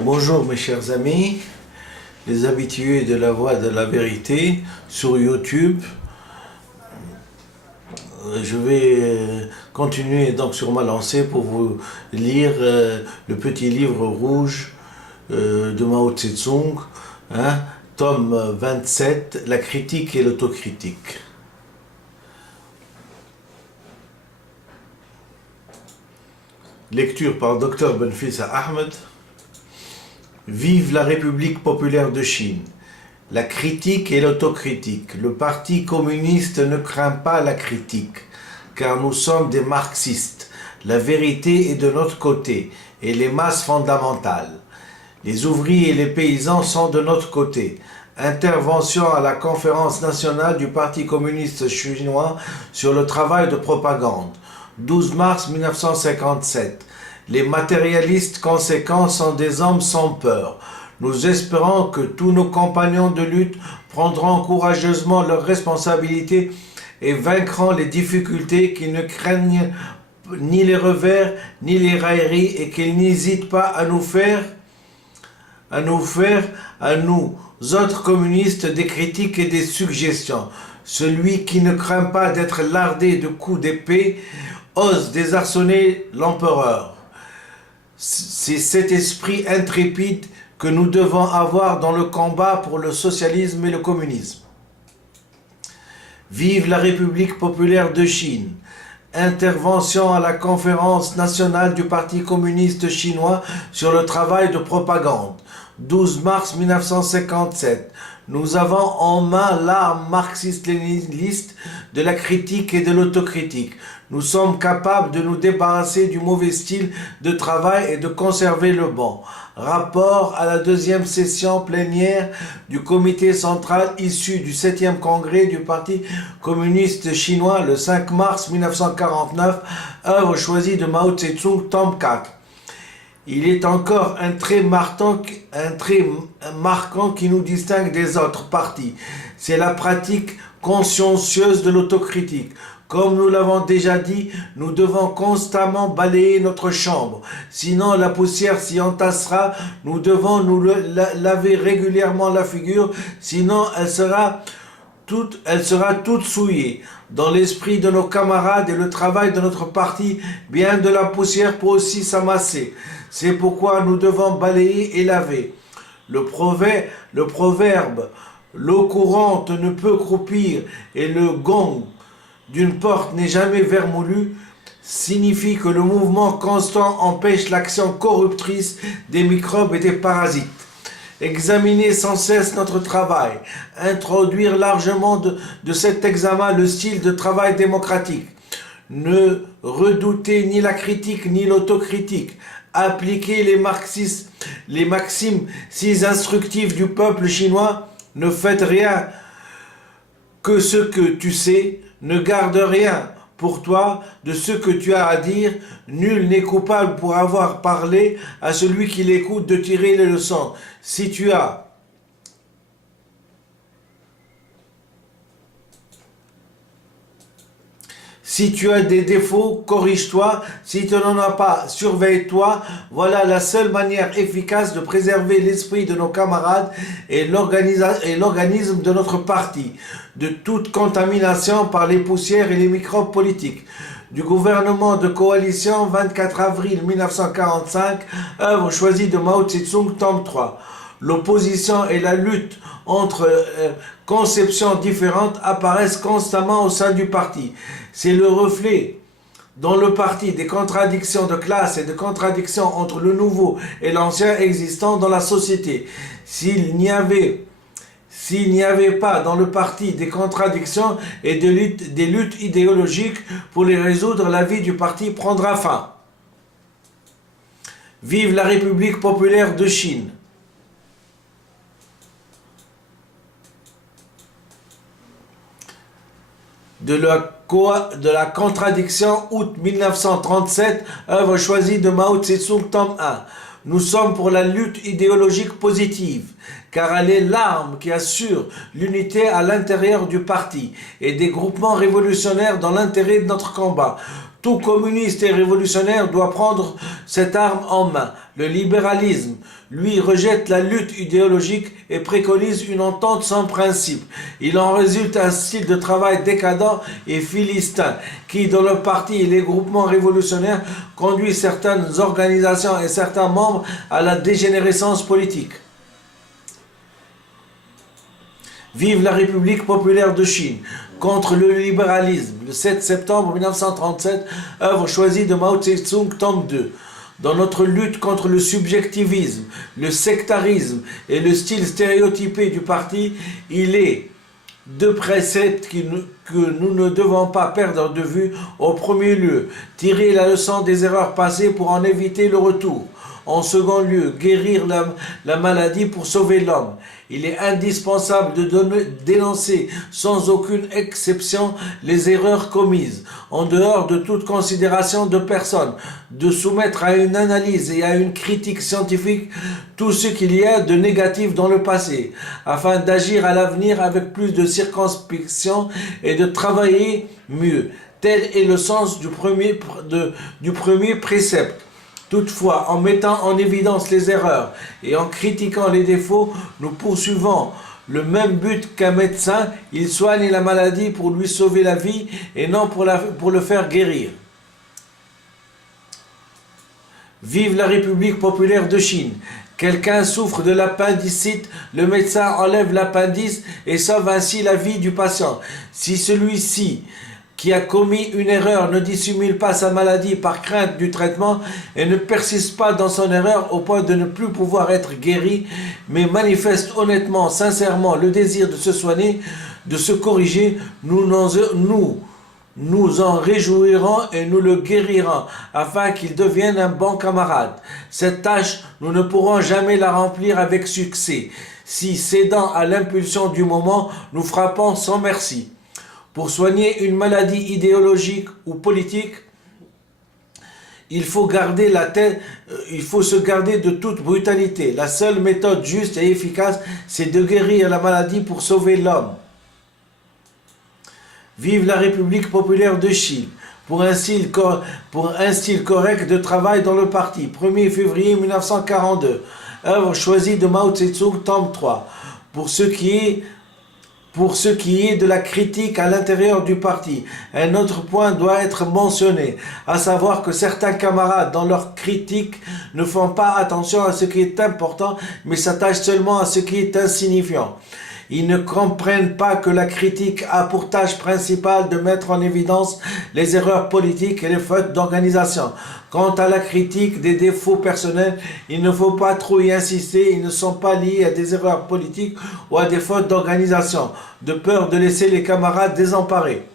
Bonjour mes chers amis, les habitués de la voix de la vérité sur YouTube. Je vais continuer donc sur ma lancée pour vous lire le petit livre rouge de Mao Tse-tung, tome 27, la critique et l'autocritique. Lecture par Dr Benfisa Ahmed. Vive la République populaire de Chine. La critique et l'autocritique. Le Parti communiste ne craint pas la critique, car nous sommes des marxistes. La vérité est de notre côté, et les masses fondamentales. Les ouvriers et les paysans sont de notre côté. Intervention à la conférence nationale du Parti communiste chinois sur le travail de propagande. 12 mars 1957. Les matérialistes conséquents sont des hommes sans peur. Nous espérons que tous nos compagnons de lutte prendront courageusement leurs responsabilités et vaincront les difficultés, qui ne craignent ni les revers ni les railleries et qu'ils n'hésitent pas à nous autres communistes, des critiques et des suggestions. Celui qui ne craint pas d'être lardé de coups d'épée ose désarçonner l'empereur. C'est cet esprit intrépide que nous devons avoir dans le combat pour le socialisme et le communisme. Vive la République populaire de Chine. Intervention à la conférence nationale du Parti communiste chinois sur le travail de propagande. 12 mars 1957. Nous avons en main l'arme marxiste-léniniste de la critique et de l'autocritique. Nous sommes capables de nous débarrasser du mauvais style de travail et de conserver le bon. Rapport à la deuxième session plénière du comité central issu du 7e congrès du Parti communiste chinois le 5 mars 1949, œuvre choisie de Mao Tse-tung, tome 4. Il est encore un trait marquant qui nous distingue des autres partis. C'est la pratique consciencieuse de l'autocritique. Comme nous l'avons déjà dit, nous devons constamment balayer notre chambre. Sinon, la poussière s'y entassera. Nous devons nous laver régulièrement la figure. Sinon, elle sera toute souillée. Dans l'esprit de nos camarades et le travail de notre parti, bien de la poussière peut aussi s'amasser. C'est pourquoi nous devons balayer et laver. Le proverbe « l'eau courante ne peut croupir et le gong d'une porte n'est jamais vermoulu » signifie que le mouvement constant empêche l'action corruptrice des microbes et des parasites. Examiner sans cesse notre travail, introduire largement de cet examen le style de travail démocratique. Ne redoutez ni la critique ni l'autocritique. Appliquez les maximes si instructives du peuple chinois. Ne faites rien que ce que tu sais, ne garde rien pour toi de ce que tu as à dire. Nul n'est coupable pour avoir parlé à celui qui l'écoute de tirer les leçons. Si tu as des défauts, corrige-toi. Si tu n'en as pas, surveille-toi. Voilà la seule manière efficace de préserver l'esprit de nos camarades et l'organisme de notre parti de toute contamination par les poussières et les microbes politiques. Du gouvernement de coalition, 24 avril 1945, œuvre choisie de Mao Tse-tung, tome 3. L'opposition et la lutte entre conceptions différentes apparaissent constamment au sein du parti. C'est le reflet dans le parti des contradictions de classe et de contradictions entre le nouveau et l'ancien existant dans la société. S'il n'y avait pas dans le parti des contradictions et des luttes idéologiques pour les résoudre, la vie du parti prendra fin. Vive la République populaire de Chine. De la contradiction, août 1937, œuvre choisie de Mao Tse-tung, tome 1. Nous sommes pour la lutte idéologique positive, car elle est l'arme qui assure l'unité à l'intérieur du parti et des groupements révolutionnaires dans l'intérêt de notre combat. Tout communiste et révolutionnaire doit prendre cette arme en main. Le libéralisme, lui, rejette la lutte idéologique et préconise une entente sans principe. Il en résulte un style de travail décadent et philistin qui, dans le parti et les groupements révolutionnaires, conduit certaines organisations et certains membres à la dégénérescence politique. Vive la République populaire de Chine contre le libéralisme. Le 7 septembre 1937, œuvre choisie de Mao Tse-tung, tome 2. Dans notre lutte contre le subjectivisme, le sectarisme et le style stéréotypé du parti, il est deux préceptes que nous ne devons pas perdre de vue. Au premier lieu, tirer la leçon des erreurs passées pour en éviter le retour. En second lieu, guérir la maladie pour sauver l'homme. Il est indispensable de dénoncer sans aucune exception les erreurs commises, en dehors de toute considération de personne, de soumettre à une analyse et à une critique scientifique tout ce qu'il y a de négatif dans le passé, afin d'agir à l'avenir avec plus de circonspection et de travailler mieux. Tel est le sens du premier précepte. Toutefois, en mettant en évidence les erreurs et en critiquant les défauts, nous poursuivons le même but qu'un médecin. Il soigne la maladie pour lui sauver la vie et non pour le faire guérir. Vive la République populaire de Chine. Quelqu'un souffre de l'appendicite, le médecin enlève l'appendice et sauve ainsi la vie du patient. Si celui-ci qui a commis une erreur ne dissimule pas sa maladie par crainte du traitement et ne persiste pas dans son erreur au point de ne plus pouvoir être guéri, mais manifeste honnêtement, sincèrement le désir de se soigner, de se corriger, nous en réjouirons et nous le guérirons afin qu'il devienne un bon camarade. Cette tâche, nous ne pourrons jamais la remplir avec succès si, cédant à l'impulsion du moment, nous frappons sans merci. Pour soigner une maladie idéologique ou politique, il faut se garder de toute brutalité. La seule méthode juste et efficace, c'est de guérir la maladie pour sauver l'homme. Vive la République populaire de Chine. Pour un style correct de travail dans le parti. 1er février 1942. Œuvre choisie de Mao Tse-tung, tome 3. Pour ce qui est de la critique à l'intérieur du parti, un autre point doit être mentionné, à savoir que certains camarades, dans leur critique, ne font pas attention à ce qui est important, mais s'attachent seulement à ce qui est insignifiant. Ils ne comprennent pas que la critique a pour tâche principale de mettre en évidence les erreurs politiques et les fautes d'organisation. Quant à la critique des défauts personnels, il ne faut pas trop y insister, ils ne sont pas liés à des erreurs politiques ou à des fautes d'organisation, de peur de laisser les camarades désemparés.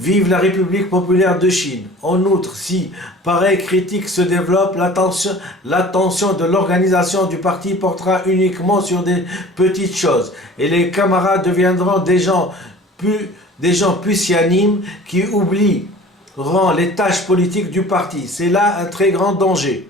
Vive la République populaire de Chine. En outre, si pareille critique se développe, l'attention de l'organisation du parti portera uniquement sur des petites choses et les camarades deviendront des gens pusillanimés qui oublieront les tâches politiques du parti. C'est là un très grand danger.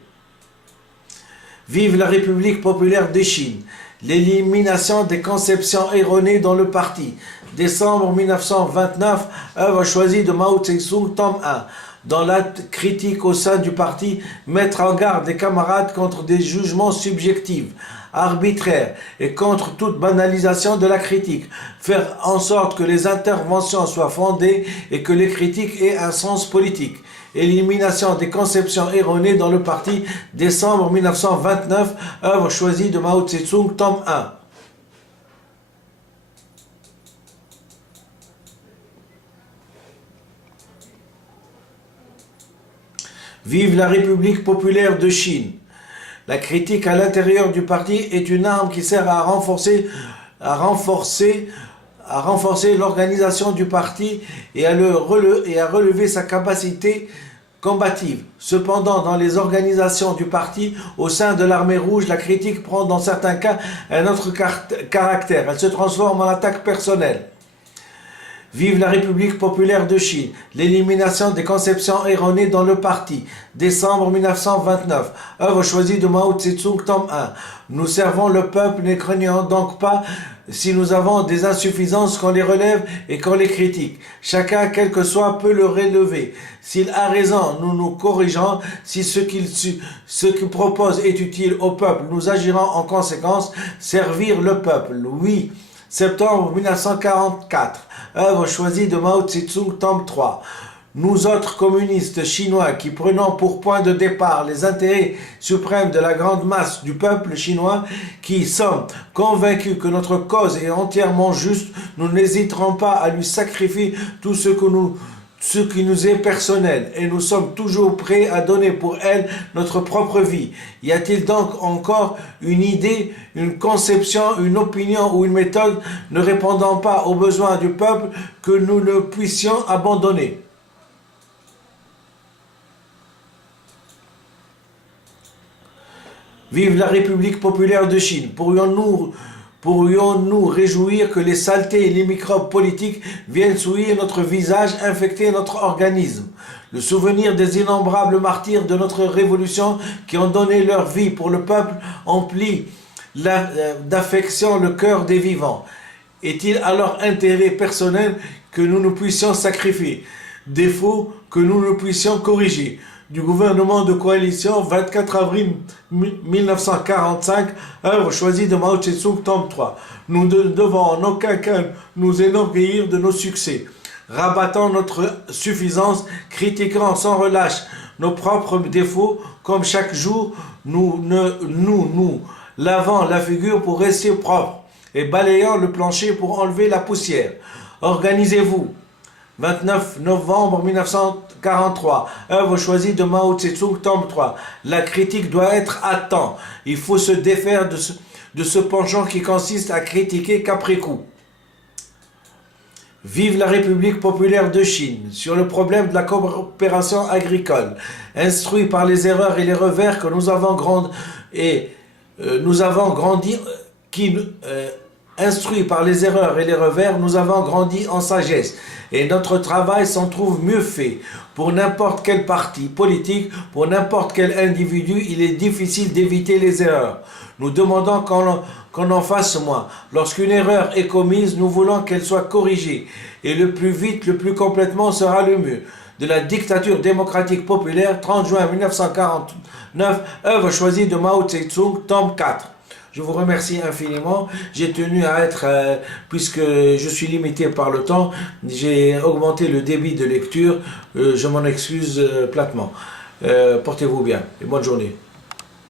Vive la République populaire de Chine. L'élimination des conceptions erronées dans le parti. Décembre 1929, œuvre choisie de Mao Tse-tung, tome 1. Dans la critique au sein du parti, mettre en garde les camarades contre des jugements subjectifs, arbitraires et contre toute banalisation de la critique. Faire en sorte que les interventions soient fondées et que les critiques aient un sens politique. Élimination des conceptions erronées dans le parti, décembre 1929, œuvre choisie de Mao Tse-tung, tome 1. Vive la République populaire de Chine. La critique à l'intérieur du parti est une arme qui sert à renforcer l'organisation du parti et à relever sa capacité combative. Cependant, dans les organisations du parti, au sein de l'armée rouge, la critique prend dans certains cas un autre caractère. Elle se transforme en attaque personnelle. Vive la République populaire de Chine. L'élimination des conceptions erronées dans le parti. Décembre 1929. Œuvre choisie de Mao Tse-tung, tome 1. Nous servons le peuple, ne craignons donc pas si nous avons des insuffisances qu'on les relève et qu'on les critique. Chacun, quel que soit, peut le relever. S'il a raison, nous nous corrigeons. Si ce qu'il propose est utile au peuple, nous agirons en conséquence. Servir le peuple. Oui. Septembre 1944. Œuvre choisie de Mao Tse-tung, tome 3. Nous autres communistes chinois qui prenons pour point de départ les intérêts suprêmes de la grande masse du peuple chinois, qui sommes convaincus que notre cause est entièrement juste, nous n'hésiterons pas à lui sacrifier tout ce qui nous est personnel, et nous sommes toujours prêts à donner pour elle notre propre vie. Y a-t-il donc encore une idée, une conception, une opinion ou une méthode ne répondant pas aux besoins du peuple que nous ne puissions abandonner? Vive la République populaire de Chine. Pourrions-nous réjouir que les saletés et les microbes politiques viennent souiller notre visage, infecter notre organisme. Le souvenir des innombrables martyrs de notre révolution qui ont donné leur vie pour le peuple emplit d'affection le cœur des vivants. Est-il alors intérêt personnel que nous nous puissions sacrifier? Défaut que nous ne puissions corriger? Du gouvernement de coalition, 24 avril 1945, œuvre choisie de Mao Tse-tung, tome 3. Nous ne devons en aucun cas nous enorgueillir de nos succès. Rabattant notre suffisance, critiquant sans relâche nos propres défauts, comme chaque jour, nous lavant la figure pour rester propre et balayant le plancher pour enlever la poussière. Organisez-vous. 29 novembre 1943, œuvre choisie de Mao Tse-tung, tome 3. La critique doit être à temps. Il faut se défaire de ce penchant qui consiste à critiquer qu'après coup. Vive la République populaire de Chine. Sur le problème de la coopération agricole, instruit par les erreurs et les revers que nous avons instruits par les erreurs et les revers, nous avons grandi en sagesse. Et notre travail s'en trouve mieux fait. Pour n'importe quel parti politique, pour n'importe quel individu, il est difficile d'éviter les erreurs. Nous demandons qu'on en fasse moins. Lorsqu'une erreur est commise, nous voulons qu'elle soit corrigée. Et le plus vite, le plus complètement sera le mieux. De la dictature démocratique populaire, 30 juin 1949, œuvre choisie de Mao Tse-tung, tome 4. Je vous remercie infiniment. J'ai tenu à être, puisque je suis limité par le temps, j'ai augmenté le débit de lecture. Je m'en excuse platement. Portez-vous bien et bonne journée.